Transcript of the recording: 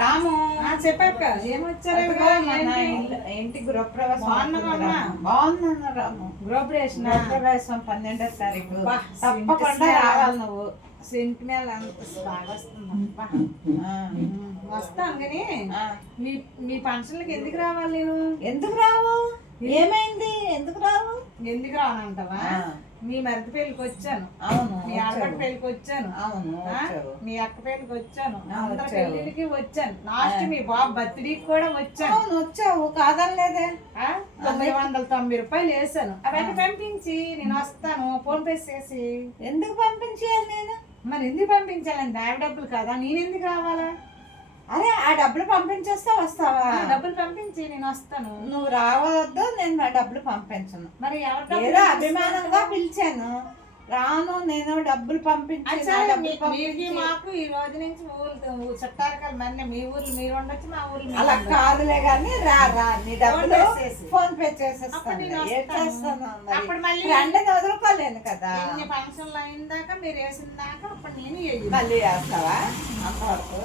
రాము చెప్పాక ఏమొచ్చారు ఏంటి గృహప్రవేశం బాగున్నా రాము. గృహప్రవేశం 12వ తారీఖు తప్పకుండా రావాలి నువ్వు. సెంట్ మేళ అంత బాగా వస్తుంది. వస్తాను కానీ మీ ఫంక్షన్లకి ఎందుకు రావాలి నేను? ఎందుకు రావు? ఏమైంది? ఎందుకు రావు? ఎందుకు రానంటావా? మీ మరిది పెళ్లికి వచ్చాను. అవును. మీ ఆడపడి పెళ్లికి వచ్చాను. అవును. మీ అక్క పెళ్లికి వచ్చాను. అందరి పెళ్లికి వచ్చాను. లాస్ట్ మీ బాబు బర్త్డేకి కూడా వచ్చాను. అవును వచ్చావు, కాదనలేదే. 990 రూపాయలు వేసాను. అవన్నీ పంపించి నేను వస్తాను. ఫోన్ పే చేసి. ఎందుకు పంపించేయాలి నేను? మరి ఎందుకు పంపించాలని? దాని డబ్బులు కదా, నేను ఎందుకు రావాలా? అరే ఆ డబ్బులు పంపించేస్తా వస్తావా? డబ్బులు పంపించి నేను వస్తాను. నువ్వు రావద్దు, నేను డబ్బులు పంపించను. మరి ఏదో అభిమానంగా పిలిచాను, రాను. నేను డబ్బులు పంపించి మాకు ఈ రోజు నుంచి ఊరు చుట్టారకాల మంది మీ ఊర్లు మీరు ఉండొచ్చు, మా ఊర్లు అలా కాదులే కానీ రా నీ డబ్బులు ఫోన్ పే చేసేస్తాను. అప్పుడు మళ్ళీ వదులుకోలేను కదా. ఫంక్షన్లు అయిన దాకా మీరు వేసిన దాకా అప్పుడు నేను మళ్ళీ వేస్తావా అంతవరకు?